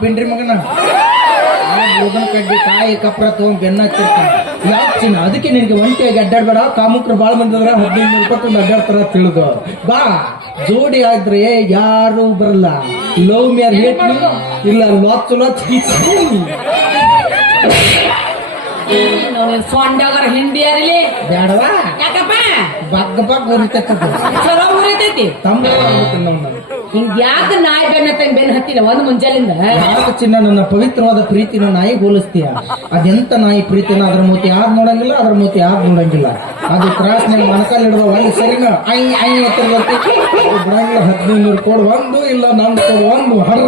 ಪಿಂಡ್ರಿ ಮಗನ? ಬೋಧನ ಕಡ್ಡಿ ಕಾಯಿ ಕಪ್ರ ತಗೊಂಡ್ ಬೆನ್ನ ಹತ್ತಿರ್ತಾನೆ? ಯಾಕೆ ಚಿನ್ನ? ಅದಕ್ಕೆ ನಿನಗೆ ಒಂಟಿಯಾಗಿ ಅಡ್ಡಾಡ್ಬೇಡ. ಕಾಮುಕ್ರು ಬಾಳ ಮಂದಿ ಅದ್ರ ಹದಿನೈದು ಇಪ್ಪತ್ತೊಂದು ಅಡ್ಡಾಡ್ತಾರ ತಿಳಿದು. ಬಾ ಜೋಡಿ ಆದ್ರೆ ಯಾರು ಬರಲ್ಲ. ಲವ್ ಮ್ಯಾರ್ ಹೇಟ್ ಇಲ್ಲ ಲಾಚ್ ಲಾಚ್ ಸೊಂಡಗರ ಹಿಂಡಿ ಬೇಡವಾ ಯಾಕಪ್ಪ ಬಗ್ ಉರಿತೈತಿ ಚಲೋ ಉರಿತೈತಿ. ತಮ್ಮ ನಾನು. ಹಿಂಗ್ ಯಾಕ ನಾಯಿ ಬೆನ್ನ ತಂಗ್ ಬೆನ್ನ ಹತ್ತಿಲ್ಲ? ಒಂದ್ ಮುಂಜಾಲಿಂದ? ಯಾಕೆ ಚಿನ್ನ ನನ್ನ ಪವಿತ್ರವಾದ ಪ್ರೀತಿನ ನಾಯಿ ಹೋಲಿಸ್ತೀಯ? ಅದೆಂತ ನಾಯಿ ಪ್ರೀತಿನ ಅದ್ರ ಮೂತಿ ಯಾರು ನೋಡಂಗಿಲ್ಲ ಅದ್ರ ಮೂತಿ ಯಾರು ನೋಡಂಗಿಲ್ಲ? ಅದು ತ್ರಾಸ್ನಾಗ ಮನಕಲ್ಲಿ ಹಿಡಿದ ಅಲ್ಲಿ ಸರಿನ? ಐ ಐ ಎತ್ತರ ಬರ್ತೈತಿ ಹದಿನೈದು ನೂರು ಕೊಡು ಒಂದು ಇಲ್ಲ ನಮ್ದು ಕೊಡು ಒಂದು. ಹರ್ರ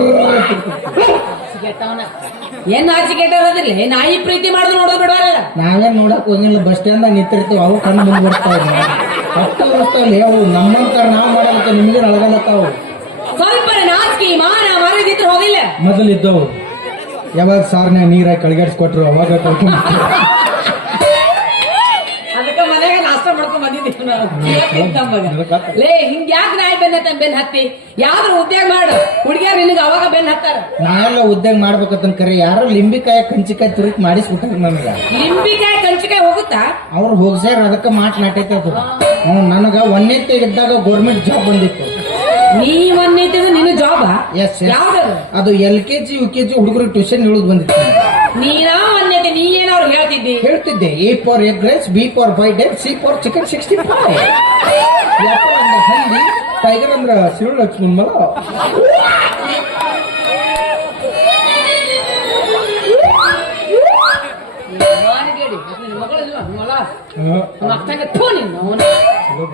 ಏನ್ ನಾಚಿಕೆ ಇರೋದಿಲ್ಲ ನಾಯಿ ಪ್ರೀತಿ ಮಾಡುದು ನೋಡೋದು ಬಿಡವಲ್ಲ? ನಾವೇನ್ ನೋಡಕ್ ಹೋಗಿಲ್ಲ ಬಸ್ ಸ್ಟ್ಯಾಂಡ್ ನಿಂತಿರ್ತೀವಿ ಅವು ಕಣ್ಣು ಮುಂದೆ ಬರ್ತಾವ. ಅಷ್ಟು ಬರ್ತಾವಲ್ಲಿ ಅವು ನಮ್ಮಂತರ ನಾವ್ ಮಾಡಲಿಕ್ಕೆ ನಿಮ್ಗೆ ಅಳಗಲತ್ತಾವು ಸ್ವಲ್ಪ ನಾಚಿಕೆ ಮಾನ ಮರದಿದ್ರು ಹೋಗಿಲ್ಲ. ಮೊದಲಿದ್ದವು. ಯಾವಾಗ ಸಾರ್ನ್ಯಾಗ ನೀರಾಗಿ ಕಳ್ಗಾಡ್ಸ್ಕೊಟ್ರು ಅವಾಗ ಕರ್ಕೊಂಡ್ ಲೇ ಹಿಂಗ್ ಯಾಕೆ ನಾಯಿ ಬೆನ್ ಹತ್ತ ಬೆನ್ನ ಹತ್ತಿ? ಯಾವ್ದ್ರ ಉದ್ಯೋಗ ಮಾಡು. ಹುಡುಗಿಯರ್ ನಿನಗ ಅವಾಗ ಬೆನ್ ಹತ್ತಾರ. ನಾವೆಲ್ಲ ಉದ್ಯೋಗ ಮಾಡ್ಬೇಕಂತ ಕರೆ ಯಾರೋ ಲಿಂಬಿಕಾಯ ಕಂಚಿಕಾಯಿ ತುರಿಕ್ ಮಾಡಿಸ್ಬಿಟ್ಟಾರ ನಮಗ ಲಿಂಬಿಕಾಯಿ ಕಂಚಿಕಾಯಿ ಹೋಗುತ್ತಾ? ಅವ್ರು ಹೋಗ್ಸ್ಯಾರ ಅದಕ್ಕ ಮಾಟ್ ನಾಟೈತೆ ಅದು ನನಗ ಒಂದೇ ಇದ್ದಾಗ ಗೌರ್ಮೆಂಟ್ ಜಾಬ್ ಬಂದಿತ್ತು. ನೀ ಒಂದೈತಿದ ನಿನ್ನ ಜಾಬ್ ಎಸ್ ಯಾವ್ದದು? ಅದು L K G U K G ಹುಡುಗರು ಟ್ಯೂಷನ್ ಹೇಳುದು ಬಂದಿತ್ತು. ನೀನಾ ಒಂದೇ ನೀ ಅವ್ರು ಹೇಳ್ತಿದ್ದಿ. ಹೇಳ್ತಿದ್ದೆ A for egg rice B for fried egg C for chicken sixty five ಹಂದಿ ಟೈಗರ್ ಅಂದ್ರ ಶಿವ ಲಕ್ಷ್ಮಿ ಮಲ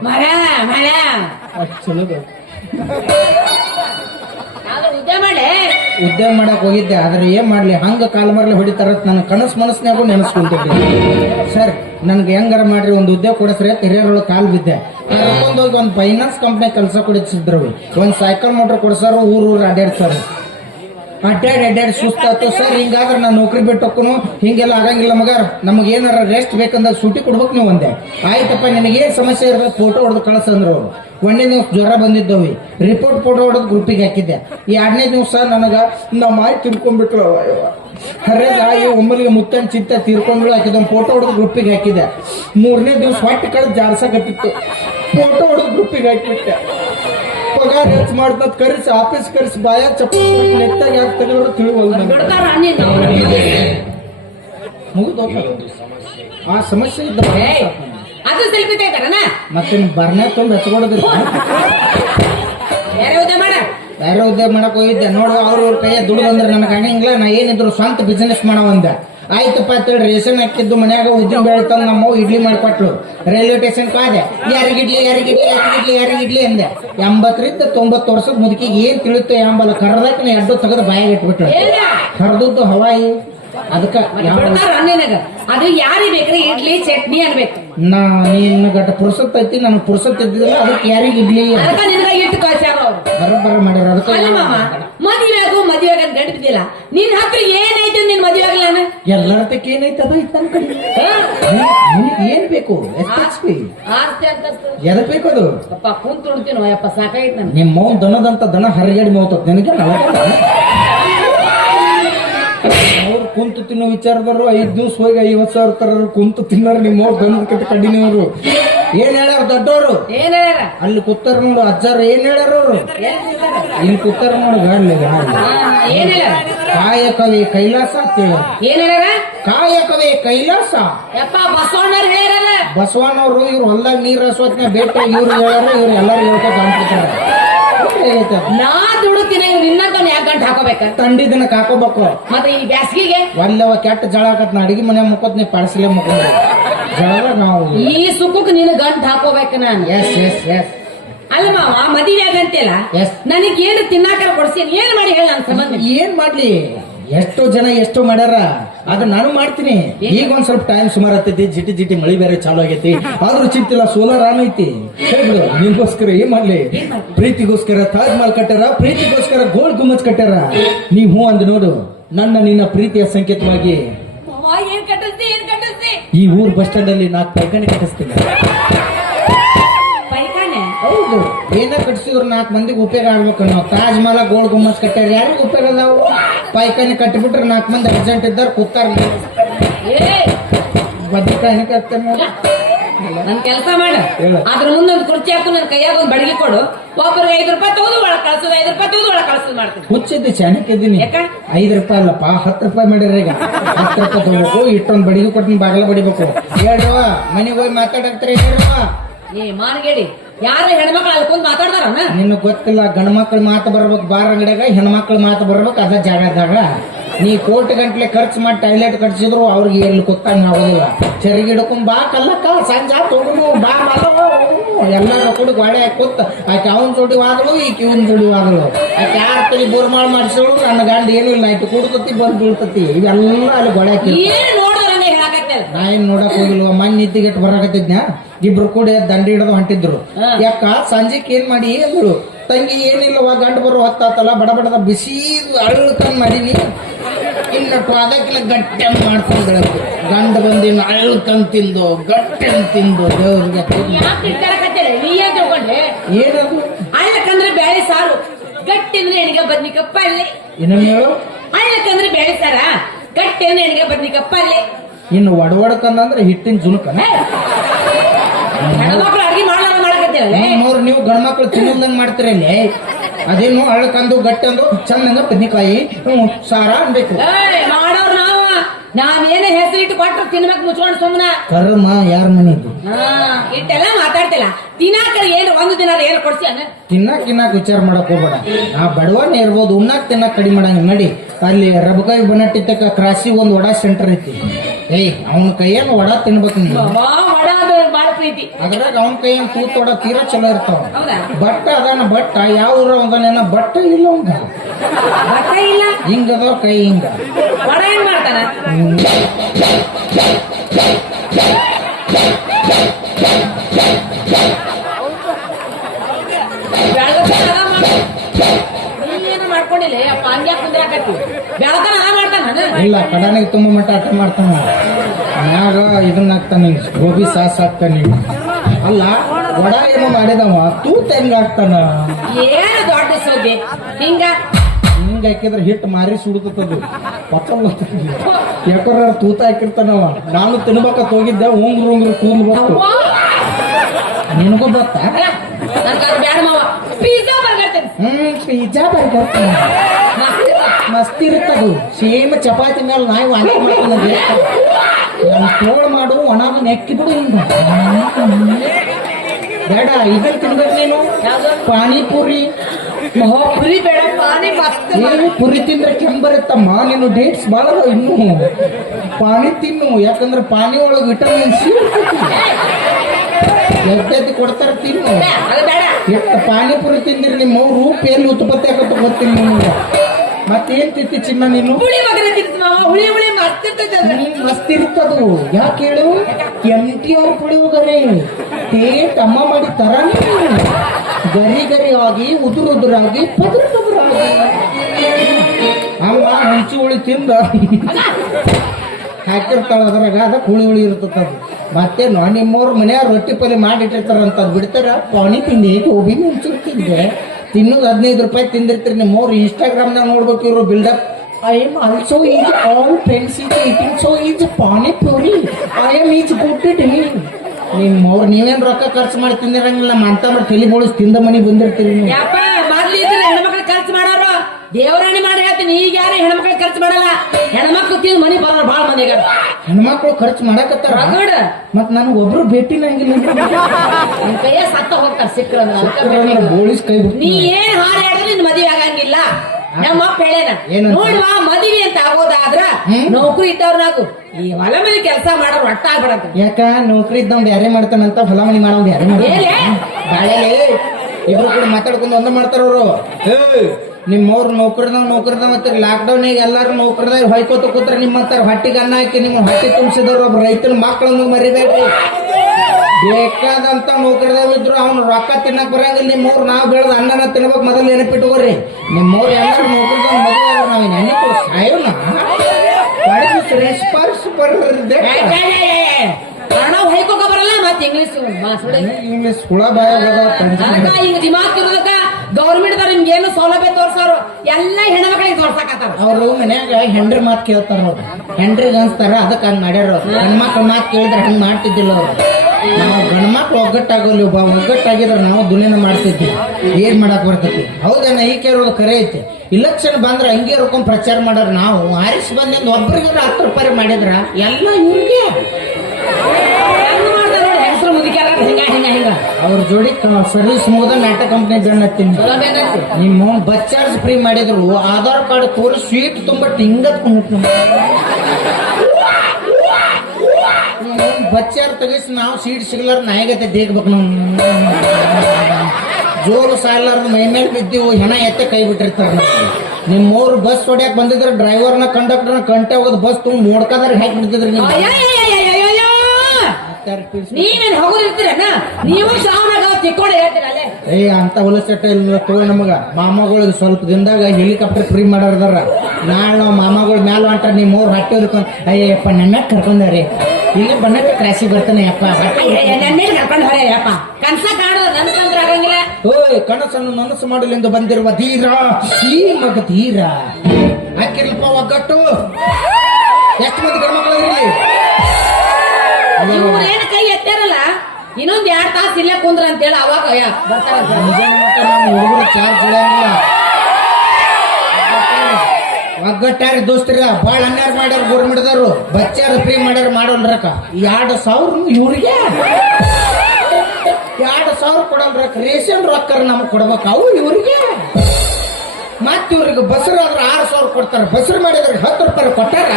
ಮರ ಮರ. ಅಷ್ಟ್ ಚಲೋ ಮಾಡಿ ಉದ್ಯೋಗ ಮಾಡಕ್ ಹೋಗಿದ್ದೆ, ಆದ್ರೆ ಏನ್ ಮಾಡ್ಲಿ? ಹಂಗ ಕಾಲ್ ಮರ್ಲಿ ಹೊಡಿತಾರ ನನ್ನ ಕನಸು ಮನಸ್ನಾಗೂ ನೆನಸ್ಕೊಂತಿದ್ದೆ. ಸರ್, ನನ್ಗೆ ಹೆಂಗಾರ ಮಾಡ್ರಿ, ಒಂದು ಉದ್ಯೋಗ ಕೊಡಸ್ರಿ ಅಂತ ಹಿರಿಯರೊಳಗೆ ಕಾಲ್ ಬಿದ್ದೆ. ಕರ್ಕೊಂಡ್ ಹೋಗಿ ಒಂದು ಫೈನಾನ್ಸ್ ಕಂಪ್ನಿ ಕೆಲಸ ಕೊಡಿಸಿದ್ರು. ಒಂದ್ ಸೈಕಲ್ ಮೋಟರ್ ಕೊಡ್ಸಾರು, ಊರು ಊರ್ ಅಡ್ಡಾಡ್ತಾರ ಅಡ್ಡಾಡಿ ಅಡ್ಡಾಡಿ ಸುಸ್ತಾತು. ಸರ್, ಹಿಂಗಾದ್ರೆ ನಾನು ನೌಕರಿ ಬಿಟ್ಟು ಹಿಂಗೆಲ್ಲ ಆಗಂಗಿಲ್ಲ ಮಗ ನಮಗೆ ಏನಾರ ರೆಸ್ಟ್ ಬೇಕಂದಾಗ ಸೂಟಿ ಕೊಡ್ಬೇಕು ನೀವು ಒಂದೇ. ಆಯ್ತಪ್ಪ, ನಿನಗೇನ್ ಸಮಸ್ಯೆ ಇರಬೇಕು ಫೋಟೋ ಹೊಡೆದು ಕಳ್ಸಂದ್ರು ಅವರು. ಒಂದೇ ದಿವಸ ಜ್ವರ ಬಂದಿದ್ದವಿ. ರಿಪೋರ್ಟ್ ಫೋಟೋ ಹೊಡೆದು ಗ್ರೂಪಿಗೆ ಹಾಕಿದ್ದೆ. ಎರಡನೇ ದಿವಸ ನನಗೆ ನಾವು ಮಾಯಿ ತಿರ್ಕೊಂಡ್ಬಿಟ್ರು ಹರ್ಯಾಗ ಈ ಒಮ್ಮಲಿಗೆ ಮುತ್ತನ್ ಚಿತ್ತ ತೀರ್ಕೊಂಡ್ಳು ಹಾಕಿದ ಫೋಟೋ ಹೊಡೆದು ಗ್ರೂಪಿಗೆ ಹಾಕಿದೆ ಮೂರನೇ ದಿವಸ ಹೊಟ್ಟೆ ಕಳೆದು ಜಾಡ್ಸಕತ್ತಿತ್ತು ಫೋಟೋ ಹೊಡೆದು ಗ್ರೂಪಿಗೆ ಹಾಕಿಬಿಟ್ಟೆ. ಪಗಾರ ಹೆಚ್ಚು ಮಾಡ್ತದ ಕರೆಸಿ ಆಫೀಸ್ ಕರೆಸಿ ಬಾಯ ಚಪ್ಪ ನೆತ್ತಾಗ ಯಾಕೆ ತೆಗೆದ್ರು ತಿಳಿವಲ್ಲ ನಿನ್ನ ಆ ಸಮಸ್ಯೆ ಇದ್ದ ಅದು ಸೆಲ್ಫಿ ತೆಗಿತಾರನ ಮತ್ತೆ ಬರ್ನೇ ತುಂಬ ಹಚ್ಕೊಡೋದಿಲ್ಲ. ಬೇರೆ ಉದ್ಯೋಗ ಮಾಡ. ಬೇರೆ ಉದ್ಯೋಗ ಮಾಡಕ್ ಹೋಗಿದ್ದೆ. ನೋಡು ಅವ್ರ ಇವ್ರ ಕೈಯ ದುಡ್ದಂದ್ರೆ ನನಗೆ ಹಂಗಿಲ್ಲ ನಾ ಏನಿದ್ರು ಸ್ವಂತ ಬಿಸಿನೆಸ್ ಮಾಡವಂದ ಆಯ್ತಪ್ಪ ಅಂತೇಳಿ ರೇಷನ್ ಹಾಕಿದ್ದು ಮನ್ಯಾಗ ಉದ್ದಿನ ಬೇಳೆ ತಂದು ನಮ್ಮ ಇಡ್ಲಿ ಮಾಡಿಕೊಟ್ಲು. ರೈಲ್ವೆ ಸ್ಟೇಷನ್ ಕಾದೆ ಯಾರಿಗಿಡ್ಲಿ ಯಾರಿಗಿಡ್ಲಿ ಯಾರಿಗಿಡ್ಲಿ ಯಾರಿಗಿಡ್ಲಿ ಅಂದೆ. ಎಂಬತ್ತರಿಂದ ತೊಂಬತ್ತು ವರ್ಷದ ಮುದುಕಿಗೆ ಏನ್ ತಿಳಿತು ಎಂಬಲ್ಲ ಕರ್ದಕ್ಕೆ ನಾ ಎಡ್ಡು ತೆಗೆದು ಬಾಯಾಗ ಇಟ್ಬಿಟ್ಲು. ಏನ ಕರ್ದದ್ದು ಹವಾಯಿ. ಅದಕ್ಕ ಅದು ಯಾರಿಗೆ ಬೇಕ್ರಿ? ಇಡ್ಲಿ ಚಟ್ನಿ ಅನ್ಬೇಕು. ನಾ ನಿನ್ನ ಗಟ್ಟ ಪುರ್ಸತ್ ಐತಿ ನನಗೆ ಪುರ್ಸತ್ ಇದ್ದಿದ್ರೆ ಅದಕ್ಕೆ ಯಾರಿಗೆ ಇಡ್ಲಿ ಬರ ಬರೋಬ್ಬರ ಮಾಡ್ಯಾರ ಅದಕ್ಕೆ ಅಂತ ನಿನ್ ಹತ್ರ ಏನೈತೆ ನಿನ್ ಮದುವೆ ಆಗಲ್ಲ ನಾನು ಎಲ್ಲರದಕ್ಕೆ ಏನೈತೆ ಅದ ಐತೆ ನನ್ನ ಕಡೆ. ನಿನಗೆ ಏನ್ ಬೇಕು? ಆಸ್ತಿ ಅಂತ ಎದಕ್ ಬೇಕು ಅದು? ಅಪ್ಪ ಕುಂತ್ ಉಣ್ತೀನೋ ಯಪ್ಪ ಸಾಕಾಯ್ತು ನನ್ ನಿಮ್ಮ ಮೌನ್ ದನದಂತ ದನ ಹರಿಗಡಿ ಮೌತತ್ ನಿನಗೆ ಅವ್ರು ಕುಂತು ತಿನ್ನೋ ವಿಚಾರದವ್ರು ಐದ್ ದಿವ್ಸ ಹೋಗಿ ಐವತ್ ಸಾವಿರ ತರ ಕುಂತು ತಿನ್ನೋರು ನಿಮ್ಮ ಅವ್ರು ದನದ ಕಡ್ಡಿನವರು ಏನ್ ಹೇಳ್ಯಾರ ದೊಡ್ಡವರು? ಏನ್ ಹೇಳ್ಯಾರ? ಅಲ್ಲಿ ಕೂತಾರ ನೋಡು ಅಜ್ಜಾರ ಏನ್ ಹೇಳ್ಯಾರ ಅವ್ರು? ಇಲ್ಲಿ ಕುತ್ತರ್ ನೋಡು ಗಾಡ್ಲಿ ಕಾಯ ಏನ್ ಕಾಯಕವೇ ಕೈಲಾಸ ಅಂತ ಹೇಳ್ಯಾರ ಏನ್ ಹೇಳ್ಯಾರ? ಕಾಯಕವೇ ಕೈಲಾಸ. ಯಪ್ಪ ಬಸವಣ್ಣವ್ರು ಬಸವನವರು ಇವ್ರು ಹೊಲ್ದಾಗ ನೀರ್ ಹಸುವತ್ನ ಬೇಟೆ ಇವ್ರು ಹೇಳ್ಯಾರ ಇವ್ರು ಎಲ್ಲಾರು ಹೇಳ್ತಾರೆ ನಾ ದುಡುತ್ತೀನಿ ನಿನ್ನಂತ ಯಾಕೆ ಗಂಟು ಹಾಕೋಬೇಕ? ತಂಡಿ ದಿನಕ್ಕೆ ಹಾಕೋಬೇಕು ಮತ್ತೆ ಈ ಬ್ಯಾಸ್ಗಿಗೆ? ಒಲ್ಲವ ಕೆಟ್ಟ ಜಳ ಆಕತ್ ನಾ ಅಡಿಗೆ ಮನೆ ಮುಖತ್ ನೀ ಪಡಿಸಲೇ ಮುಖ ಜಳದ ನಾವು. ಈ ಸುಖಕ್ಕೆ ನೀನು ಗಂಟು ಹಾಕೋಬೇಕು ನಾನು. ಎಸ್ ಎಸ್ ಎಸ್ ಅಲ್ಲ ಮಾವ ಮದುವೆ ಆಗಂತೆಲ್ಲ. ನನಗೆ ಏನು ತಿನ್ನಾಕರ ಕೊಡಿಸಿ ಏನ್ ಮಾಡಿ ಹೇಳ ನನ್ನ ಸಂಬಂಧ? ಏನ್ ಮಾಡ್ಲಿ? ಎಷ್ಟೋ ಜನ ಎಷ್ಟೋ ಮಾಡ್ಯಾರ. ಅದ ನಾನು ಮಾಡ್ತೀನಿ. ಈಗ ಒಂದ್ ಸ್ವಲ್ಪ ಟೈಮ್ ಸುಮಾರು ಆಗ್ತೈತಿ ಜಿಟಿ ಜಿಟಿ ಮಳಿ ಬೇರೆ ಚಾಲು ಆಗೈತಿ. ಆದ್ರೂ ಚಿಂತಿಲ್ಲ ಸೋಲಾರ್ ಆನ್ ಐತಿ. ಹೇಳ್ಬಿಡು ನಿನ್ಗೋಸ್ಕರ ಏನ್ ಮಾಡ್ಲಿ? ಪ್ರೀತಿಗೋಸ್ಕರ ತಾಜ್ ಮಹಲ್ ಕಟ್ಟಾರ ಪ್ರೀತಿಗೋಸ್ಕರ ಗೋಲ್ ಗುಮ್ಮಚ್ ಕಟ್ಟಾರ ನೀ ಹೂ ಅಂದ್ ನೋಡು ನನ್ನ ನಿನ್ನ ಪ್ರೀತಿಯ ಸಂಕೇತವಾಗಿ. ಈ ಊರ್ ಬಸ್ ಸ್ಟ್ಯಾಂಡ್ ಅಲ್ಲಿ ನಾಲ್ಕು ಪೈಖಾನೆ ಕಟ್ಟಿಸ್ತೀನಿ. ಹೌದು. ಏನ ಕಟ್ಸಿದ್ರು ನಾಲ್ಕು ಮಂದಿಗೆ ಉಪಯೋಗ ಆಗ್ಬೇಕು ನಾವು ತಾಜ್ ಮಹಲ್ ಗೋಲ್ ಗುಮ್ಮಸ್ ಕಟ್ಟಾರ ಯಾರಿಗೂ ಉಪಯೋಗ ಅದಾವು ಪಾಯ್ಕಾನಿ ಕಟ್ಟಿಬಿಟ್ರೆ ನಾಲ್ಕು ಮಂದಿ ಅರ್ಜೆಂಟ್ ಇದ್ದಾರೆ ಕೂತಾರ ಏ ಬದ್ನಿಕಾಯಿ ಕಟ್ತೇನೆ ನನ್ ಕೆಲಸ ಮಾಡು. ಅದ್ರ ಮುಂದೆ ಒಂದು ಕುರ್ಚಿ ಹಾಕು ನನ್ನ ಕೈಯಾಗ ಒಂದು ಬಡಗಿ ಕೊಡು. ಒಬ್ಬರಿಗೆ ಐದು ರೂಪಾಯಿ ತಗೋದು ಒಳಗೆ ಕಳ್ಸೋದು ಐದು ರೂಪಾಯಿ ತಗೋದು ಒಳಗೆ ಕಳ್ಸೋದು ಮಾಡ್ತೀನಿ. ಹುಚ್ಚಿದ್ದು ಯಾಕ? ಐದು ರೂಪಾಯಿ ಅಲ್ಲಪ್ಪ ಹತ್ತು ರೂಪಾಯಿ ಮಾಡಿದ್ರೆ ಈಗ. ಹತ್ತು ರೂಪಾಯಿ ತಗೋಬೇಕು ಇಟ್ಟೊಂದು ಬಡಗಿ ಕೊಟ್ಟು ಬಾಗಲ ಬಡಿಬೇಕು ಹೇಳ್ರವ ಮನೆಗೆ ಹೋಗಿ ಮಾತಾಡಕ್ತಾರೆ ಹೇಳ್ರವ ಏ ಮಾನಗೇಡಿ ಯಾರು ಹೆಣ್ಮಕ್ಳು ಅಲ್ಕೊಂಡ್ ಮಾತಾಡ್ತಾರ ನಿನ್ನ ಗೊತ್ತಿಲ್ಲ ಗಂಡ ಮಕ್ಳ ಮಾತು ಬರ್ಬೇಕು ಬಾರ್ ಅಂಗಡಿಯಾಗ ಹೆಣ್ಮಕ್ಳ ಮಾತು ಬರ್ಬೇಕು ಅದ ಜಾಗದಾಗ. ನೀ ಕೋಟಿ ಗಂಟ್ಲೆ ಖರ್ಚು ಮಾಡಿ ಟಾಯ್ಲೆಟ್ ಕಟ್ಸಿದ್ರು ಅವ್ರಿಗೆ ಎಲ್ಲಿ ಗೊತ್ತಂಗ ಆಗೋದಿಲ್ಲ. ಚರಿಗೆ ಹಿಡ್ಕೊಂಡ್ ಬಾ ಕಲ್ಲಕ್ಕ ಸಂಜೆ ತೊಗೊಂಡು ಬಾ ಎಲ್ಲರೂ ಕೂಡ ಗಾಡಿ ಹಾಕಿ ಕೂತ್ ಆಕೆ ಅವನ್ ಜೋಡಿ ವಾದಳು ಈಕೆ ಇವನ್ ಜೋಡಿ ವಾದಳು ಆಕೆ ಯಾರ ತಲೆ ಬೋರ್ಮಾಳ್ ಮಾಡಿಸೋಳು ನನ್ನ ಗಂಡ ಏನಿಲ್ಲ ಇಲ್ಲ ಆಯ್ತು ಕುಡ್ತತಿ ಬಂದ್ ಬೀಳ್ತತಿ. ಇವೆಲ್ಲ ಅಲ್ಲಿ ಗೋಡೆ ಹಾಕಿ ನಾ ಏನ್ ನೋಡಕ್ ಹೋಗಿಲ್ವ? ಮನ್ ನಿದ್ದಿಗೆಟ್ ಬರಾಕತ್ತಿದ್ನ. ಇಬ್ರು ಕೂಡ ದಂಡಿ ಹಿಡದು ಹೊಂಟಿದ್ರು. ಯಾಕ? ಸಂಜೆಕ್ ಏನ್ ಮಾಡಿ? ಅಂದ್ರು. ತಂಗಿ ಏನಿಲ್ಲವ ಗಂಡ ಬರೋ ಹೊತ್ತಾತಲ್ಲ ಬಡ ಬಡದ ಬಿಸಿ ಅಳ್ಕಂಡ್ ಮಾಡೀನಿ. ಇನ್ನಟ್ಟು ಅದಕ್ಕಿಲ್ಲ ಗಟ್ಟೆ ಮಾಡ್ಕೊಂಡು ಗಂಡ ಬಂದಿನ ಅಳ್ಕಂಡ್ ತಿಂದು ಗಟ್ಟಿ ತಿಂದು ದೇವ್ರಿಗೆ ಏನದು? ಅಳ್ಳಕಂದ್ರೆ ಬ್ಯಾಳಿ ಸಾರು. ಗಟ್ಟಿ ಅಂದ್ರೆ ಎಣಿಗೆ ಬದ್ನಿಕಪ್ಪ ಅಲ್ಲಿ. ಇನ್ನೊಮ್ಮೆ ಹೇಳು? ಅಳ್ಳಕಂದ್ರೆ ಬ್ಯಾಳಿ ಸಾರ? ಗಟ್ಟಿ ಅಂದ್ರೆ ಎಣಿಗೆ ಬದ್ನಿಕಪ್ಪ ಅಲ್ಲಿ. ಇನ್ನು ಒಡವಡ್ಕಂದ್ರೆ ಹಿಟ್ಟಿನ ಜುನುಕನ? ಹೆಣ್ಮಕ್ಳು ಅಡ್ಗೆ ಮಾಡ್ಲಾರ ಮಾಡಕತ್ತೇಳಿ ನೋಡ್ರಿ ನೀವು ಗಂಡ ಮಕ್ಳು ತಿನ್ನೋದಂಗ್ ಮಾಡ್ತೀರಲ್ಲಿ ಅದೇನು ಅಳ್ಕಂದು ಗಟ್ಟಂದು ಚಂದಂಗ ಬದ್ನಿಕಾಯಿ ಸಾರ ಅನ್ಬೇಕು. ಮಾಡೋರ್ ನಾವು. ನಾವೇನೇ ಹೆಸರು ಇಟ್ಟು ಕೊಟ್ರು ತಿನ್ಬೇಕು ಮುಚ್ಕೊಂಡು ಸುಮ್ಮನ ಕರ್ಮ ಯಾರ ಮನೆದು? ಇಟ್ಟೆಲ್ಲ ಮಾತಾಡ್ತಿಲ್ಲ. ತಿನ್ನಾಕ ಏನು ಒಂದು ದಿನ ಏನು ಕೊಡ್ಸಿ ಅನ್ನ? ತಿನ್ನಾಕ ತಿನ್ನಕ್ ವಿಚಾರ ಮಾಡಕ್ ಹೋಗ್ಬೇಡ. ಆ ಬಡವನ್ ಇರ್ಬೋದು ಉಣ್ಣಾಕ್ ತಿನ್ನಾಕ ಕಡಿಮೆ ಮಾಡಂಗ. ನಡಿ ಅಲ್ಲಿ ರಬಕಾಯಿ ಬನ್ನಟ್ಟಿದ್ದಕ್ಕ ಕ್ರಾಸಿ ಒಂದು ವಡಾ ಸೆಂಟರ್ ಐತಿ. ಏಯ್ ಅವನ ಕೈಯನ್ನು ಒಡ ತಿನ್ಬೇಕು ವಡ ಅದು ಬಾಳ ಪ್ರೀತಿ. ಅದ್ರಾಗ ಅವನ ಕೈಯನ್ನ ತೂತ್ ಒಡ ತೀರಾ ಚಲೋ ಇರ್ತಾವ. ಹೌದಾ? ಬಟ್ಟ ಅದಾನ ಬಟ್ಟ ಯಾವ ಊರ ಅದಾನೇನ ಬಟ್ಟ ಇಲ್ಲ ಅವಂಗ. ಬಟ್ಟೆ ಇಲ್ಲ? ಹಿಂಗದ ಕೈ ಹಿಂಗ. ವಡ ಏನ್ ಮಾಡ್ತಾನ? ಬೆಳಗತನ ಅಪ್ಪ ಕುಂದ್ರಾಕತ್ತಿ ಬೆಳತನ ಮಾಡ್ತಾನ ಇಲ್ಲ ಕಡಾನಿಗೆ ತುಂಬ ಮಟ್ಟ ಆಟ ಮಾಡ್ತಾನ. ಮ್ಯಾಗ ಇದನ್ನ ಹಾಕ್ತಾನೆ ಗೋಬಿ ಸಾಸ್ ಹಾಕ್ತಾನೆ ಅಲ್ಲ ವಡ ಏನೋ ಮಾಡಿದವ ತೂತ ಹೆಂಗ ಹಾಕ್ತಾನ? ಏನು ದೊಡ್ಡ ಸುದ್ದಿ ಹಿಂಗ? ಹಿಂಗ ಹಾಕಿದ್ರೆ ಹಿಟ್ಟು ಮಾರಿ ಸುಡ್ತದ ಪಕ್ಕಲ್ ಯಾಕರ ತೂತ ಹಾಕಿರ್ತಾನವ. ನಾನು ತಿನ್ಬೇಕ ಹೋಗಿದ್ದೆ ಉಂಗ್ರು ಉಂಗ್ರು ಕೂಂಗ್ ಬರ್ತು. ನಿನಗೂ ಬತ್ತಾ ಅಲ್ಲ, ನನ್ಗ್ ಅದು ಬ್ಯಾಡ ಮಾವ ಪಿಜ್ಜಾ ಬರ್ಗರ್ತೇನೆ ಹ್ಮ್ ಪಿಜ್ಜಾ ಬರ್ಗರ್ ಮಸ್ತ್ ಇರುತ್ತದು ಸೇಮ್ ಚಪಾತಿ ಮೇಲೆ ನಾಯಿ ವಾಂತಿ ಮಾಡ್ತಾನೆ ನಾನು ತೋಳ್ ಮಾಡು ಒಣಗ ನೆಕ್ಕಿ ಬಿಡು ಹಿಂಗ. ಬೇಡ ಇದನ್ ತಿನ್ಬೇಕು ನೀನು. ಪಾನಿಪುರಿ. ಪುರಿ ಬೇಡ ಪಾನಿ ಮಸ್ತ್ ಏನು ಪುರಿ ತಿಂದ್ರೆ ಕೆಂಬರುತ್ತಮ್ಮ ಬರುತ್ತಮ್ಮ ನೀನು ಡೇಟ್ಸ್ ಭಾಳ ಇನ್ನು. ಪಾನಿ ತಿನ್ನು. ಯಾಕಂದ್ರೆ ಪಾನಿ ಒಳಗೆ ವಿಟಮಿನ್ ಸಿ ಎದ್ದೆದ್ದು ಕೊಡ್ತಾರ ತಿನ್ನು. ಎಷ್ಟು ಪಾನಿಪುರಿ ತಿಂದಿರಿ ನಿಮ್ಮ ರೂಪ ಎಲ್ಲಿ ಉತ್ಪತ್ತಿ ಆಗತ್ತ ಗೊತ್ತಿಲ್ಲ ನಿಮ್ಗೆ. ಮತ್ತೇನ್ ತಿತ್ತಿ ಚಿನ್ನ ನೀನು? ಮಸ್ತ್ ಇರ್ತದು. ಯಾಕೆ ಹೇಳು? ಎಂ ಟಿ ಆರ್ ಪುಳಿಯೋಗರೆ ಟೇಟ್ ಅಮ್ಮ ಮಾಡಿ ತರ ಗರಿ ಗರಿ ಆಗಿ ಉದುರು ಉದುರಾಗಿ ಪದುರು ಪದುರಾಗಿ. ಅಮ್ಮ ಹಂಚಿ ಹುಳಿ ತಿಂದ. ಹಾಕಿರ್ತಾಳ ಅದ್ರಾಗ ಅದಕ್ಕೆ ಹುಳಿ ಹುಳಿ ಇರ್ತದ ಮತ್ತೆ ನಾ ನಿಮ್ಮವ್ರ ಮನ್ಯಾಗ ರೊಟ್ಟಿ ಪಲ್ಯ ಮಾಡಿಟ್ಟಿರ್ತಾರ ಅಂತ ಬಿಡ್ತಾರ. ಪಾನಿ ತಿಂಡಿ ಗೋಬಿ ಮುಂಚೂರು ತಿಂದೆ ತಿನ್ನೋದು ಹದಿನೈದು ರೂಪಾಯಿ ತಿಂದಿರ್ತೀರಿ ನಿಮ್ಮವ್ರು ಇನ್ಸ್ಟಾಗ್ರಾಮ್ನಾಗ ನೋಡ್ಬೇಕು ಇವರು buildup I am also is all friends is eating so is panipuri I am is good ನಿಮ್ಮವ್ರು ನೀವೇನು ರೊಕ್ಕ ಖರ್ಚು ಮಾಡಿ ತಿಂದಿರಂಗಿಲ್ಲ ಅಂತ ಮಾಡಿ ತಲೆ ಬೋಳಿಸ್ ತಿಂದ ಮನೆಗೆ ಬಂದಿರ್ತೀರಿ ನೀವು ಯಪ್ಪ ಮೊದ್ಲು ಇದ್ರೆ ಹೆಣ್ಮಕ್ಳು ಖರ್ಚು ಮಾಡೋರು ದೇವರಾಣಿ ಮಾಡಿ ಹೇಳ್ತೀನಿ ಈಗ ಯಾರು ಹೆಣ್ಮಕ್ಳು ಖರ್ಚು ಮಾಡಲ್ಲ? ಹೆಣ್ಮಕ್ಳು ತಿಂದು ಮನಿ ಬರಲ್ಲ ಬಾಳ ಮನೆಗೆ ಹೆಣ್ಮಕ್ಳು ಖರ್ಚು ಮಾಡಕತ್ತಾರ? ರಗಡ. ಮತ್ ನನಗೆ ಒಬ್ರು ಭೇಟಿನ ಹಂಗಿಲ್ಲ ನಿನ್ ಕೈಯ ಸತ್ತ ಹೋಗ್ತಾರ ಸಿಕ್ಕ್ರ ಬೋಳಿಸ್ ಕೈ ನೀ ಏನ್ ಹಾಡು ಹೇಳಿದ್ರೆ ನಿನ್ ಮದುವೆ ಆಗಂಗಿಲ್ಲ. ನಮ್ಮ ಪೆಳೆನ? ನೋಡುವ ಮದುವೆ ಅಂತ ಆಗೋದಾದ್ರ? ನೌಕರಿ ಇದ್ದವ್ರ ನಾಕು ಈ ಹೊಲ ಮನೆ ಕೆಲಸ ಮಾಡೋರು ಒಟ್ಟ ಆಗ್ಬಿಡಂತ. ಯಾಕ? ನೌಕರಿ ಇದ್ದವ್ ಯಾರೇ ಮಾಡ್ತಾನಂತ ಹೊಲ ಮನೆ ಮಾಡೋದು ಯಾರೇ ಮಾಡ್ತಾರೆ ಇಬ್ರು ಕೂಡ ಮಾತಾಡ್ಕೊಂಡು ಒಂದ ಮಾಡ್ತಾರ ಅವರು. ನಿಮ್ಮವ್ರು ನೌಕರಿದಾಗ ನೌಕರಿದಾಗ ಮತ್ತೆ ಲಾಕ್ಡೌನ್ ಎಲ್ಲಾರು ನೌಕರಿದಾಗ ಹೊಯ್ಕೋತ ಕೂತ್ರ ನಿಮ್ಮಂತಾರ ಹೊಟ್ಟಿಗೆ ಅನ್ನ ಹಾಕಿ ನಿಮ್ಮ ಹೊಟ್ಟೆ ತುಂಬಿಸಿದವ್ರು ಒಬ್ಬ ರೈತನ ಮಕ್ಕಳನ್ನು ಮರಿಬೇಡ್ರಿ. ಬೇಕಾದಂತ ನೌಕರಿದಾಗ ಇದ್ರು ಅವ್ನು ರೊಕ್ಕ ತಿನ್ನಕ್ ಬರಂಗಿಲ್ಲ ನಿಮ್ಮವ್ರು ನಾವು ಬೆಳೆದ ಅನ್ನನ ತಿನ್ಬೇಕು ಮೊದಲು ನೆನಪಿಟ್ಟುಕೋರಿ ನಿಮ್ಮವ್ರು ಎಲ್ಲಾರು ನೌಕರಿದಾಗ ಮದುವೆ ನಾವು ನೆನಪು ಸಾಯೋಣ ಇಂಗ್ಲಿಷ್ ಇಂಗ್ಲಿಷ್ ಹುಳ ಬಾಯ್ ಅದಕ್ಕ ಈಗ ದಿಮಾಕ್ ಇರೋದಕ್ಕ ಗೌರ್ಮೆಂಟ್ ದವ್ರ ನಿಮ್ಗೆ ಏನು ಸೌಲಭ್ಯ ತೋರ್ಸಾರು ಎಲ್ಲ ಹೆಣ್ಮಕ್ಳಿಗೆ ತೋರ್ಸಕತ್ತಾರ. ಅವರು ಮನ್ಯಾಗ ಹೆಂಡ್ರಿ ಮಾತು ಕೇಳ್ತಾರ ಅವ್ರು ಹೆಂಡ್ರಿಗೆ ಅನ್ಸ್ತಾರ ಅದಕ್ಕೆ ಹಂಗ್ ಮಾಡ್ಯಾರ ಹೆಣ್ಮಕ್ಳ ಮಾತು ಕೇಳಿದ್ರೆ ಹಂಗ್ ಮಾಡ್ತಿದ್ದಿಲ್ಲ ಅವ್ರು. ನಾವು ಗಂಡ್ಮಕ್ಳು ಒಗ್ಗಟ್ಟಾಗಲ್ಲ ಒಬ್ಬ ಒಗ್ಗಟ್ಟಾಗಿದ್ರೆ ನಾವು ದುನಿನ ಮಾಡ್ತಿದ್ವಿ. ಏನ್ ಮಾಡಕ್ ಬರ್ತೈತಿ? ಹೌದನ್ನ ಈ ಕೇಳೋದು ಕರೆ ಐತಿ. ಇಲೆಕ್ಷನ್ ಬಂದ್ರೆ ಹಂಗೆ ಇರ್ಕೊಂಡ್ ಪ್ರಚಾರ ಮಾಡ್ರ ನಾವು. ಆರಿಸ್ ಬಂದಿಂದ ಒಬ್ರಿಗೆ ಹತ್ತು ರೂಪಾಯಿ ಮಾಡಿದ್ರ ಎಲ್ಲ ಇವ್ರಿಗೆ. ಹೆಸರು ಮುದಿಕ್ಯಾರ ಹಿಂಗ ಅವ್ರ ಜೋಡಿ ಸರ್ವಿಸ್ ಮುಗಿದ ನಾಟಕ ಕಂಪ್ನಿ ಜನ ಹತ್ತೀನಿ? ನಿಮ್ಮ ಬಸ್ ಚಾರ್ಜ್ ಫ್ರೀ ಮಾಡಿದ್ರು, ಆಧಾರ್ ಕಾರ್ಡ್ ತೋರಿ ಸ್ವೀಟ್ ತುಂಬ ಟಿಂಗತ್ ಕುಂದಿತ್ತು ಬಸ್ ಚಾರ್ಜ್ ತೆಗಿಸಿ ನಾವು ಸೀಟ್ ಸಿಗ್ಲಾರ ನಾಯಿಗತೆ ದೇಗ್ಬೇಕು ನಾವು ಜೋರು ಸಾಲಾರ ಮೈ ಮೇಲೆ ಬಿದ್ದೀವು, ಹೆಣ ಎತ್ತೆ ಕೈ ಬಿಟ್ಟಿರ್ತಾರ ನಿಮ್ಮ ಮೂರು ಬಸ್ ಹೊಡ್ಯಾಕ್ ಬಂದಿದ್ರೆ ಡ್ರೈವರ್ನ ಕಂಡಕ್ಟರ್ನ ಕಂಟೆ ಹೋಗೋದು ಬಸ್ ತುಂಬ ನೋಡ್ಕದಾರ ಹಾಕಿ ಬಿಡ್ತಿದ್ರಿ ನೀವು. ನೀವೇನ್ ಹೋಗೋದಿರ್ತೀರಣ್ಣ ನೀವು ಶಾವನಾಗ ತಿಕ್ಕೊಂಡು ಹೇಳ್ತೀರ ಅಲ್ಲೇ ಏ ಅಂತ ಹೊಲಸೆಟ್ಟ ಇಲ್ಲ ತಗೋ ನಮಗ. ಮಾಮಗಳಿಗೆ ಸ್ವಲ್ಪ ದಿನದಾಗ ಹೆಲಿಕಾಪ್ಟರ್ ಫ್ರೀ ಮಾಡೋರ್ದಾರ. ನಾಳೆ ನಾವು ಮಾಮಗಳ ಮ್ಯಾಲ ಹೊಂಟ ನೀವು ಮೂರು ಹಟ್ಟಿ ಹಿಡ್ಕೊಂಡು ಅಯ್ಯಪ್ಪ ನನ್ನ ಕರ್ಕೊಂಡಾರಿ ಇಲ್ಲಿ ಬಣ್ಣಕ್ಕೆ ಕ್ರಾಸಿ ಬರ್ತಾನೆ ಅಪ್ಪ ನನ್ನ ಕರ್ಕೊಂಡು ಹೊರೆ ಯಪ್ಪ. ಕನ್ಸ ಕಾಣೋದು ನನ್ಸಂದ್ರ ಆಗಂಗಿಲ್ಲ. ಓಯ್ ಕನಸನ್ನು ನನಸು ಮಾಡಲೆಂದು ಬಂದಿರುವ ಧೀರ ಈ ಮಗ ಧೀರ. ಹಾಕಿರ್ಲಪ್ಪ ಒಗ್ಗಟ್ಟು. ಎಷ್ಟು ಮಂದಿ ಇವ್ರೇನು ಕೈ ಎತ್ತಾರಲ್ಲ? ಇನ್ನೊಂದ್ ಎರಡ್ ತಾಸ ಇಲ್ಲೇ ಕುಂದ್ರ ಅಂತೇಳಿ ಅವಾಗ ಒಗ್ಗಟ್ಟಾರ ಬರ್ತಾರ ಹುಡುಗರು ಚಾರ್ಜ್ ಇಡಂಗಿಲ್ಲ ಒಗ್ಗಟ್ಟಾರಿ ದೋಸ್ತರ ಬಾಳ ಅನ್ಯಾರ ಮಾಡ್ಯಾರ ಗೋರ್ಮೆಂಟ್ದವ್ರು ಬಚ್ಚಾರ ಫ್ರೀ ಮಾಡ್ಯಾರ ಮಾಡೋಲ್ರಕ್ಕ ಎರಡು ಸಾವಿರ ಇವ್ರಿಗೆ. ಎರಡು ಸಾವಿರ ಕೊಡಲ್ರಕ್ಕ ರೇಷನ್ ರೊಕ್ಕ ನಮಗ್ ಕೊಡ್ಬೇಕ ಅವು ಇವ್ರಿಗೆ. ಮತ್ ಇವ್ರಿಗೆ ಬಸರು ಆದ್ರೆ ಆರು ಸಾವಿರ ಕೊಡ್ತಾರ. ಬಸರು ಮಾಡಿದ್ರೆ ಹತ್ತು ರೂಪಾಯಿ ಕೊಟ್ಟಾರ?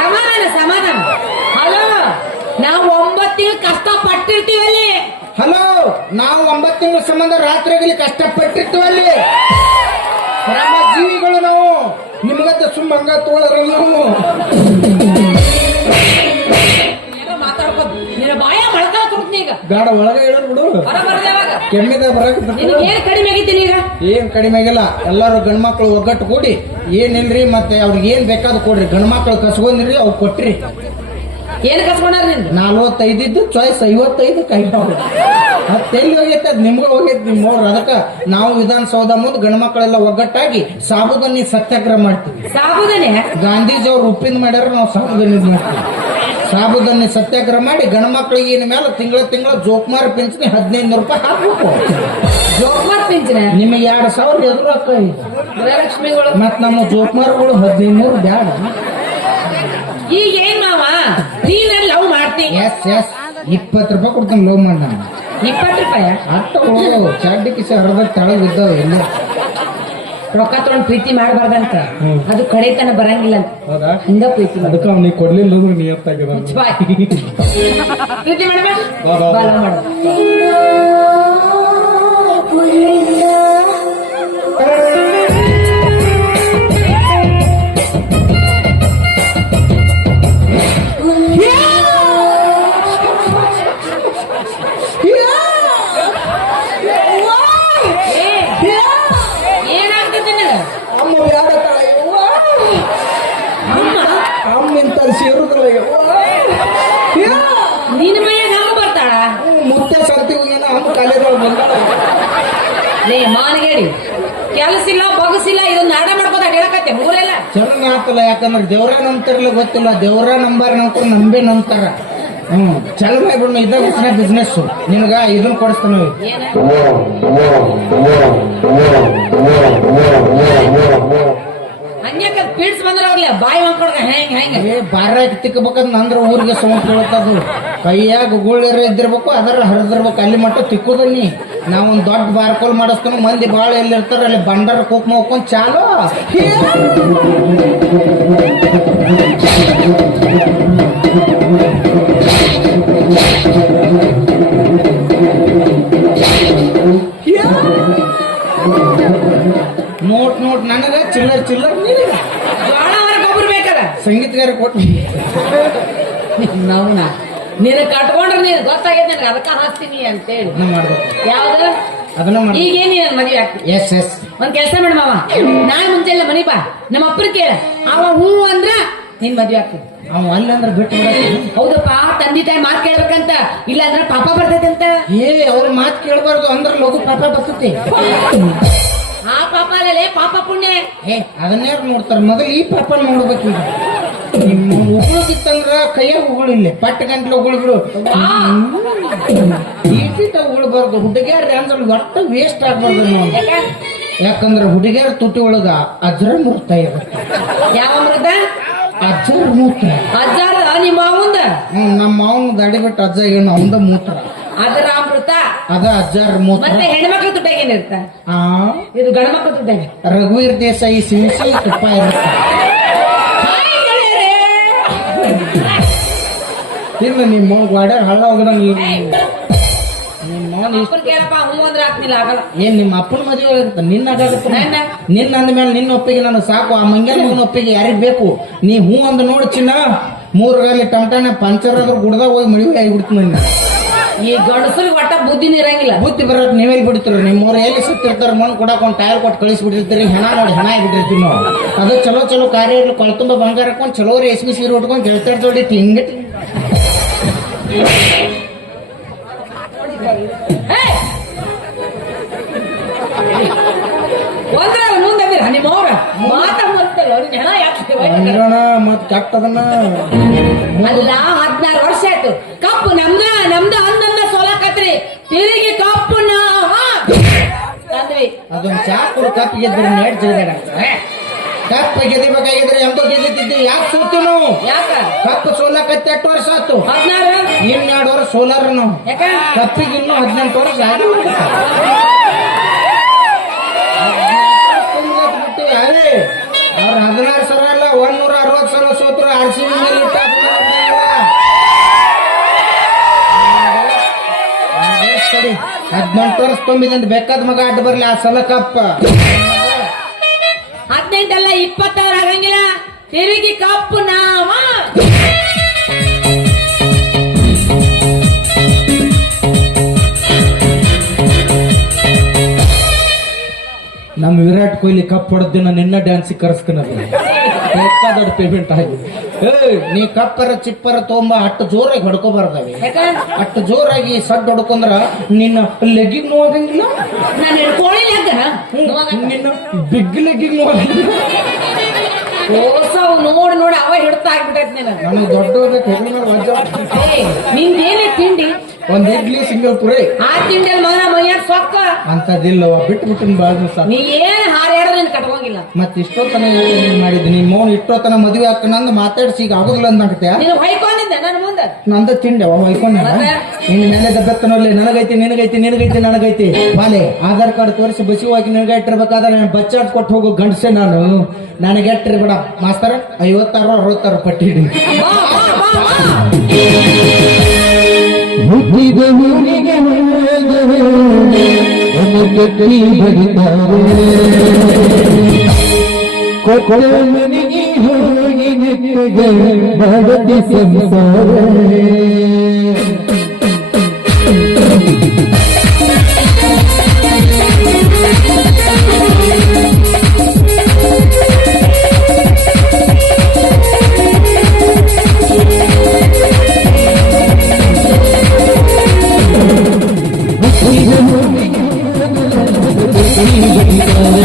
ಸಮಾಧಾನ ಸಮಾಧಾನ. ನಾವು ಒಂಬತ್ತು ತಿಂಗಳು ಕಷ್ಟ ಪಟ್ಟಿರ್ತೀವಿ ಅಲ್ಲಿ ಹಲೋ ನಾವು ಒಂಬತ್ತು ತಿಂಗಳ ಸಂಬಂಧ ರಾತ್ರಿಗಲಿ ಕಷ್ಟಪಟ್ಟಿರ್ತೀವಲ್ಲಿ. ನಮ್ಮ ಜೀವಿಗಳು ನಾವು. ನಿಮ್ಗಂತ ಸುಮ್ಮ ಹಂಗ ತೋಳರ ನಾವು. ಮಾತಾಡ್ಬೋದು. ನಿನ್ನ ಬಾಯ ಈಗ. ಗಾಡ ಒಳಗೆ ಹೇಳೋದು ಬಿಡು. ಹೊರ ಬರ್ದೆ ಅವಾಗ ಕೆಮ್ಮಿದ ಬರಕ್ ನಿನಗೆ ಏನ್ ಕಡಿಮೆ ಆಗಿದ್ದೀನಿ ಈಗ? ಏನ್ ಕಡಿಮೆ ಆಗಿಲ್ಲ. ಎಲ್ಲಾರು ಗಂಡ್ಮಕ್ಳು ಒಗ್ಗಟ್ಟು ಕೂಡಿ ಏನಿಲ್ರಿ ಮತ್ತೆ ಅವ್ರಿಗೆ ಏನ್ ಬೇಕಾದ್ ಕೊಡ್ರಿ. ಗಂಡ್ಮಕ್ಳು ಕಸ್ಕೊಂಡಿರಿ ಅವ್ ಕೊಟ್ರಿ. ಏನ್ ಕಸ್ಕೊಂಡಾರ ನಿಂದು? ನಲ್ವತ್ತೈದಿದ್ದು ಚಾಯ್ಸ್ ಐವತ್ತೈದು ಕೈ ಮತ್ತೆಲ್ಲಿ ಹೋಗೈತೆ ಅದ್ ನಿಮ್ಗೆ ಹೋಗೈತೆ ನಿಮ್ಮವ್ರು ಅದಕ್ಕ. ನಾವು ವಿಧಾನಸೌಧ ಮುಂದೆ ಗಂಡ್ಮಕ್ಳೆಲ್ಲ ಒಗ್ಗಟ್ಟಾಗಿ ಸಾಬುದನ್ನಿ ಸತ್ಯಾಗ್ರಹ ಮಾಡ್ತೀವಿ. ಸಾಬುದನೆ? ಗಾಂಧೀಜಿ ಅವ್ರು ಉಪ್ಪಿಂದ ಮಾಡ್ಯಾರ ನಾವು ಸಾಬುದನ್ನಿ ಮಾಡ್ತೀವಿ. ಸಾಬುದನ್ನಿ ಸತ್ಯಾಗ್ರಹ ಮಾಡಿ ಗಂಡ್ಮಕ್ಳಿಗೆ ಇನ್ ಮೇಲೆ ತಿಂಗಳ ತಿಂಗಳ ಜೋಕ್ಮಾರ್ ಪಿಂಚಣಿ ಹದಿನೈದು ರೂಪಾಯಿ ಹಾಕ್ಬೇಕು. ಜೋಕ್ಮಾರ್ ಪಿಂಚಣಿ? ನಿಮಗೆ ಎರಡು ಸಾವಿರ ಎದುರು ಅಕ್ಕ ಗೃಹಲಕ್ಷ್ಮಿಗಳು? ಮತ್ ನಮ್ಮ ಜೋಕ್ಮಾರ್ಗಳು ಹದಿನೈದು ನೂರು ಬ್ಯಾಡ. ಈಗ ಏನ್ ಮಾವ? ನೀನ ಲವ್ ಮಾಡ್ತಿ. ಎಸ್ ಎಸ್ ಇಪ್ಪತ್ತು ರೂಪಾಯಿ ಕೊಡ್ತಾನೆ ಲವ್ ಮಾಡ ಇಪ್ಪತ್ತು ರೂಪಾಯಿ? ಅಟ್ಟ ಚಾಡ್ಡಿ ಕಿಸಿ ಹರದ ತೆಳಗ್ ಬಿದ್ದಾವ ಎಲ್ಲ ರೊಕ್ಕ ತಗೊಂಡ್ ಪ್ರೀತಿ ಮಾಡಬಾರ್ದಂತ. ಅದು ಕಡೆತನ ಬರಂಗಿಲ್ಲ. ಅಂತ ಹೌದಾ ಹಿಂಗ ಪ್ರೀತಿ ಮಾಡು. ಅದಕ್ಕೆ ಅವ್ನಿಗೆ ಕೊಡ್ಲಿಲ್ಲ ಅಂದ್ರೆ ನಿಯತ್ತಾಗಿ ಬಾಯ್. ಪ್ರೀತಿ ಮಾಡಬೇಡ ಹೌದಾ? ಬಾಲ ಮಾಡು. ಆತಲ್ಲ ಯಾಕಂದ್ರೆ ದೇವ್ರ ನಂಬ್ತಿರ್ಲಿ ಗೊತ್ತಿಲ್ಲ. ದೇವ್ರ ನಂಬರ್ ನಂಬರ್ ನಂಬಿ ನಂತರ ಹ್ಮ್ ಚಲೋ ಮಾಡ್ಬಿಡ್ ಇದ್ದಾಗ ಬಿಸ್ನೆಸ್ ನಿನಗ ಇದನ್ನ ಕೊಡಿಸ್ತಾನೆ. ಹಂಗ್ಯಾಕ ಪೀಡ್ಸ್ ಬಂದ್ರ ಅವ್ರಲ್ಲ ಬಾಯಿ ಮಕ್ಕಳ್ಗ ಹೆಂಗ್ ಹೆಂಗ್ ಬಾರ ತಿಕ್ಕಬೇಕಂದ್ರೆ ಅಂದ್ರೆ ಊರಿಗೆ ಸೋಂಕು ಕೇಳ್ತದು ಕೈಯಾಗ ಗುಳ್ಳಿರ ಇದ್ದಿರ್ಬೇಕು ಅದರ ಹರಿದಿರ್ಬೇಕು. ಅಲ್ಲಿ ಮಟ್ಟ ತಿಕ್ಕುದನ್ನಿ ನಾವೊಂದು ದೊಡ್ಡ ಬಾರ್ಕೋಲ್ ಮಾಡಿಸ್ತಾನ ಮಂದಿ ಭಾಳ ಎಲ್ಲಿರ್ತಾರೆ ಅಲ್ಲಿ ಬಂಡರ ಕುಕ್ಮ ಹೋಗ್ಕೊಂಡ್ ಚಾಲು. ನೋಟ್ ನೋಟ್ ನನಗೆ ಚಿಲ್ಲರ್ ಚಿಲ್ಲರ್ ಸಂಗೀತಗಾರ ಕೊಟ್ಟು ನವ್ನ? ನೀನು ಕಟ್ಕೊಂಡ್ರೆ ನೀನು ಗೊತ್ತಾಗೈತೆ ನನಗೆ ಅದಕ್ಕ ಹಾಕ್ತೀನಿ ಅಂತೇಳಿ. ಯಾವ್ದು? ಅದನ್ನ ಈಗ ಈಗೇನ್ ನೀನ್ ಮದ್ವೆ ಆಗ್ತಿ? ಎಸ್ ಎಸ್ ಒಂದ್ ಕೆಲಸ ಮಾಡ ಮಾವ. ನಾಳೆ ಮುಂಚೆ ಇಲ್ಲ ಮನಿ ಬಾ. ನಮ್ಮ ಅಪ್ಪನ ಕೇಳ. ಅವ ಹೂ ಅಂದ್ರ ನಿನ್ ಮದ್ವೆ ಆಗ್ತೀನಿ ಅವ ಅಲ್ಲ ಅಂದ್ರೆ ಬಿಟ್ಟು ಹೌದಪ್ಪ ತಂದೆ ತಾಯಿ ಮಾತು ಕೇಳ್ಬೇಕಂತ. ಇಲ್ಲ ಅಂದ್ರೆ ಪಾಪ ಬರ್ತೈತೆ ಅಂತ? ಏ ಅವ್ರ ಮಾತು ಕೇಳಬಾರ್ದು ಅಂದ್ರೆ ಲಘು ಪಾಪ ಬರ್ತೈತಿ. ಆ ಪಾಪ ಅಲ್ಲೇ ಪಾಪ ಪುಣ್ಯ. ಏ ಅದನ್ನೇ ನೋಡ್ತಾರ. ಮೊದಲು ಈ ಪಾಪ ನೋಡ್ಬೇಕು ಈಗ. ನಿಮ್ಮ ಕೈಯ ಕೈಯಾಗ ಉಗುಳಿಲ್ಲ ಪಟ್ಟ ಗಂಟ್ಲು ಉಗುಳು ಬಿಡು. ಈಟಿಟ ಉಗುಳ್ಬಾರ್ದು ಹುಡುಗಿಯರ್ ಅಂದ್ರೆ ಒಟ್ಟು ವೇಸ್ಟ್ ಆಗ್ಬಾರ್ದು ನಾವು ಯಾಕ? ಯಾಕಂದ್ರೆ ಹುಡುಗಿಯರ್ ತುಟಿ ಒಳಗ ಅಜ್ರ ಮೂರ್ತ ಇರುತ್ತೆ. ಯಾವ ಮೃತ ಅಜ್ಜರ ಮೂತ್ರ. ಅಜ್ಜಾರ ನಿಮ್ಮ ಮಾವಂದ? ಹ್ಮ್ ನಮ್ಮ ಮಾವನ್ ದಾಡಿ ಬಿಟ್ಟು ಅಜ್ಜ ಏನು ಅವಂದ ಮೂತ್ರ. ಅದರ ಅಮೃತ ಅದ ಅಜ್ಜರ ಮೂತ್ರ. ಮತ್ತೆ ಹೆಣ್ಮಕ್ಳ ತುಟ್ಟಾಗ ಏನಿರ್ತ ಆ? ಇದು ಗಂಡ ತುಟ್ಟ ತುಟ್ಟಾಗ ರಘುವೀರ್ ದೇಸಾಯಿ ಸಿಂಸಿ ತುಪ್ಪ ಇರುತ್ತೆ. ಇನ್ನು ನಿಮ್ಮ ಗಾಡ್ಯಾರ ಹಳ್ಳ ಹೋಗದ ನಿಮ್ಮ ಏನ್ ನಿಮ್ಮ ಅಪ್ಪನ ಮದುವೆ ಆಗಿರುತ್ತೆ? ನಿನ್ನ ಆಗಾಗುತ್ತೆ ನನ್ನ? ನಿನ್ನ ಅಂದ್ಮೇಲೆ ನಿನ್ನ ಒಪ್ಪಿಗೆ ನಾನು ಸಾಕು. ಆ ಮಂಗ್ಯಾನ ನಿನ್ನ ಒಪ್ಪಿಗೆ ಯಾರಿಗೆ ಬೇಕು? ನೀ ಹೂ ಅಂದ ನೋಡು ಚಿನ್ನ. ಮೂರ್ ಗಾಲಿ ಟಮಟನ ಪಂಚರ್ ಆದ್ರೂ ಗುಡ್ದಾಗ ಹೋಗಿ ಮದುವೆ ಆಗಿಬಿಡ್ತೀನಿ ನಿನ್ನ. ಈ ಗಂಡಸರಿಗೆ ಒಟ್ಟ ಬುದ್ಧಿ ಇರಂಗಿಲ್ಲ. ಬುದ್ಧಿ ಬರೋಕ್ ನೀವೆಲ್ಲಿ ಬಿಡ್ತೀರಿ? ನಿಮ್ಮವ್ರು ಎಲ್ಲಿ ಸುತ್ತಿರ್ತಾರ ಮಣ್ಣು ಕೊಡಕ್ಕೆ ಒಂದು ಟೈರ್ ಕೊಟ್ಟು ಕಳಿಸ್ಬಿಟ್ಟಿರ್ತೀರಿ. ಹೆಣ ನೋಡಿ ಹೆಣ ಆಗಿಬಿಟ್ಟಿರ್ತೀವಿ ನಾವು. ಅದು ಚಲೋ ಚಲೋ ಕಾರ್ಯ ಇರ್ಲಿ. ಕೊಳ ತುಂಬ ಬಂಗಾರ ಹಾಕೊಂಡು ಚಲೋ ರೇಷ್ಮೆ ಸೀರೆ ಉಟ್ಕೊಂಡು ಗೆಳತಾರ ಜೋಡಿ ತಿಂಗ ಒಂದ್ರ ಮುಂದೆ ನಿಮ್ಮ ಅವ್ರ ಮಾತ ಅವ್ರಿಗೆ ಹೆಣ ಯಾಕೆ ಅಂಗಣ ಮತ್ ಕೆಟ್ಟದನ್ನ. ಅಲ್ಲ ಹದಿನಾರು ವರ್ಷ ಆಯ್ತು. ಕಪ್ಪು ನಮ್ದ ನಮ್ದ ಅಂದಂದ ಸೋಲಕತ್ರಿ. ತಿರುಗಿ ಕಪ್ಪು ನಾ ತಂದ್ವಿ. ಅದೊಂದ್ ಚಾ ಕುಡು ಕಪ್ ಗೆದ್ರೆ ಗೆದಿ ಬೇಕಾಗಿದ್ರೆ ಕಪ್ ಗೆದಿಬೇಕಾಗಿದ್ರೆ ಎಂತ ಗೆದ್ದಿದ್ದೆ ಯಾಕೆ ಸೋತು ನಾವು ಯಾಕ ಕಪ್ಪ ಎಷ್ಟು ವರ್ಷ ಆತು ಹದಿನಾರು ಇನ್ನೆರಡು ವರ್ಷ ಸೋಲಾರ ನಾವು ಕಪ್ಪಿಗೆ ಇನ್ನೂ ಹದಿನೆಂಟು ವರ್ಷ ಆಗಿಲ್ಲ ಅವ್ರ ಹದಿನಾರು ಸಲ ಅಲ್ಲ ಒಂದೂರ ಅರವತ್ತು ಸಾವಿರ ಸೋತ್ರು ಆರ್ ಸಿ ಬಿ ಮೇಲೆ ಹದಿನೆಂಟು ವರ್ಷ ತುಂಬಿದಂತ ಬೇಕಾದ ಮಗ ಅಡ್ಡ ಬರ್ಲಿ ಆ ಸಲ ಕಪ್ಪ ಕಪ್ಪು ನಾವ. ನಮ್ಮ ವಿರಾಟ್ ಕೊಹ್ಲಿ ಕಪ್ ಹೊಡೆದಿನ ನಿನ್ನ ಡ್ಯಾನ್ಸ್ ಕರೆಸ್ತಾನ ಬೇಕಾದೊಡ್ಡ ಪೇಮೆಂಟ್ ಆಗಿದೆ ಏ ನೀ ಕಪ್ಪರ ಚಿಪ್ಪರ ತೊಂಬ ಅಟ್ಟು ಜೋರಾಗಿ ಹೊಡ್ಕೋಬಾರ್ದವೆ. ಅಟ್ಟು ಅಷ್ಟು ಜೋರಾಗಿ ಸಡ್ ಹೊಡ್ಕೊಂಡ್ರ ನಿನ್ನ ಲೆಗ್ಗಿಗ್ ನೋಡಂಗಿಲ್ಲ ನಿನ್ನ ಬಿಗ್ ಲೆಗ್ಗಿಗ್ ನೋವಾಗಂಗಿಲ್ಲ? ಓಸವ್ ನೋಡ್ ನೋಡಿ ಅವ ಹಿಡ್ತಾ ಆಗ್ಬಿಟ್ಟೈತಿ ನೀನು ನನಗೆ ದೊಡ್ಡ ನಿಂದೇನೇ ತಿಂಡಿ? ಒಂದ್ ಇಡ್ಲಿ ಸಿಂಗಲ್ ಪುರಿ. ಆ ತಿಂಡಿಯಲ್ಲಿ ಮಗನ ಮೈಯಾಗ ಸೊಕ್ಕ. ಅಂತದಿಲ್ಲವ ಬಿಟ್ಟು ಬಿಟ್ಟು ಬಾಳ ದಿವಸ ನೀ ಏನ್ ಹಾರ್ಯಾಡ ನಿನ್ ಕಟ್ಕೊಂಗಿಲ್ಲ ಮತ್ ಇಷ್ಟೊತ್ತನ ನೀನ್ ಮಾಡಿದ್ನಿ ನಿಮ್ ಮೌನ್ ಮದ್ವೆ ಮದುವೆ ಹಾಕನಂದ್ ಮಾತಾಡ್ಸಿ ಈಗ ಆಗುದಿಲ್ಲ ಅಂತ ನೀನು ಹೊಯ್ಕೊಂಡಿದ್ದೆ ನನ್ನ ಮುಂದೆ. ನಂದ ತಿಂಡೆ ಹೊಯ್ಕೊಂಡ? ನಿನ್ನ ದಬ್ಬತ್ತನಲ್ಲಿ ನನಗೈತಿ ನಿನಗೈತಿ ನಿನಗೈತಿ ನನಗೈತಿ. ಬಾಲೆ ಆಧಾರ್ ಕಾರ್ಡ್ ತೋರಿಸಿ ಬಸಿ ಹೋಗಿ ನಿನಗೆ ಇಟ್ಟಿರ್ಬೇಕಾದ್ರೆ ನಾನು ಬಚ್ಚಾಡ್ ಕೊಟ್ಟು ಹೋಗೋ ಗಂಡಸೆ ನಾನು. ನನಗೆ ಇಟ್ಟಿರ್ಬೇಡ ಮಾಸ್ತರ ಐವತ್ತಾರು ಅರವತ್ತಾರು ಪಟ್ಟಿ ಹಿಡಿ. ಹುಟ್ಟಿದ ಊರಿಗೆ ಕಟ್ಟಿ ಬಡಿತಾರೆ ಕೊಟ್ಟ ಮನೆಗೆ ಹೋಗಿ ನೆಟ್ಟಗೆ ಮಾಡತಿ ಸಂಸಾರ ಅವನ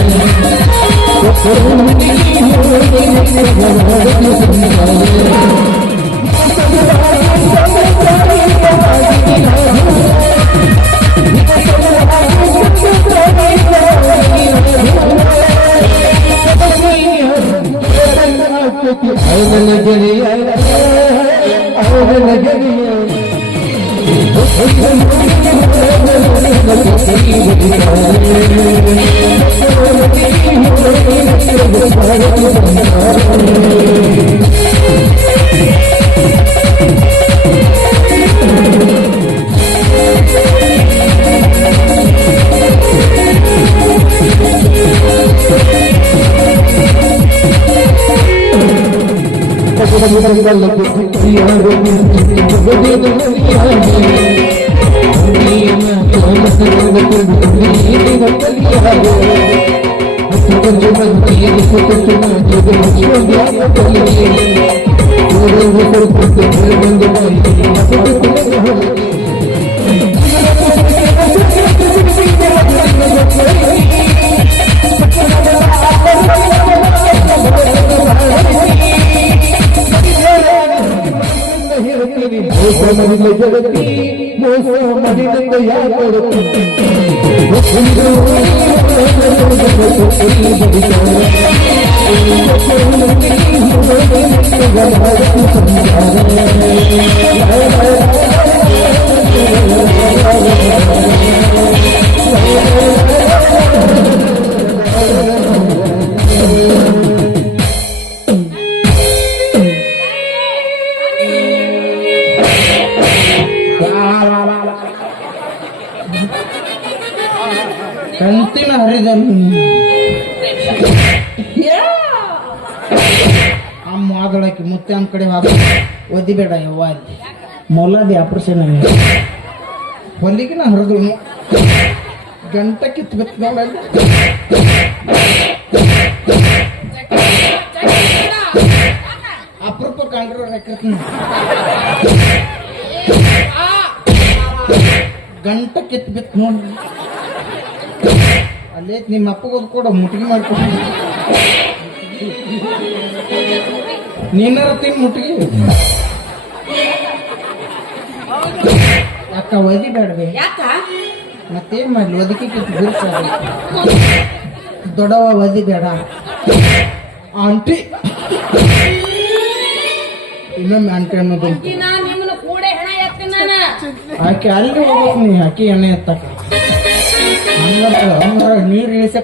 अलग दुनिया रोगी बदे दुनिया में ಮಾಡಿದ ಜಗತ್ತಿ ಮೋಸ ಮಾಡಿದ ಯಾಕೆ ಕಂತಿನ ಒದಿಬೇಡ ಯವ್ವ. ಅಲ್ಲಿ ಮೊಲದಿ ಆಪರೇಷನ್ ನಾ ಹರಿದು ಗಂಟ ಕಿತ್ತು ಬಿತ್ತು ನೋಡ ಅಪರೂಪ ಕಂಡ್ರು ರೆಕ್ಕತ್ನ ಗಂಟ ಕಿತ್ತು ಬಿತ್ತು ನೋಡಿ ಅಲ್ಲೇ ನಿಮ್ಮ ಅಪ್ಪಗೋದು ಕೂಡ ಮುಟ್ಗಿ ಮಾಡ್ಕೊಂಡು. ನೀನಾರ ತಿನ್ ಮುಟ್ಟಿಗೆ ಅಕ್ಕ ಬೇಡವೇ ಬೇಡವೆ ಯಾಕ? ಮತ್ತೇನ್ ಮಾಡ್ಲಿ? ಒದಕಿ ಕಿತ್ತು ಬಿರ್ಸ ದೊಡವ ಒದಿ ಬೇಡ ಆಂಟಿ. ಇನ್ನೊಮ್ಮೆ ಆಂಟಿ ಅನ್ನೋದು ಅಕ್ಕಿ ನಾ ನಿಮ್ಮನ್ನ ಕೂಡೆ ಹೆಣ ಎತ್ತೀನಿ ನಾನು. ಆಕೆ ಅಲ್ಲಿ ಹೋಗ್ಬೇಕು ನೀ ಆಕೆ ಎಣ್ಣೆ ಎತ್ತಕ್ಕ. ಹಂಗಂತ ನೀರು ಇಳಿಸಕ್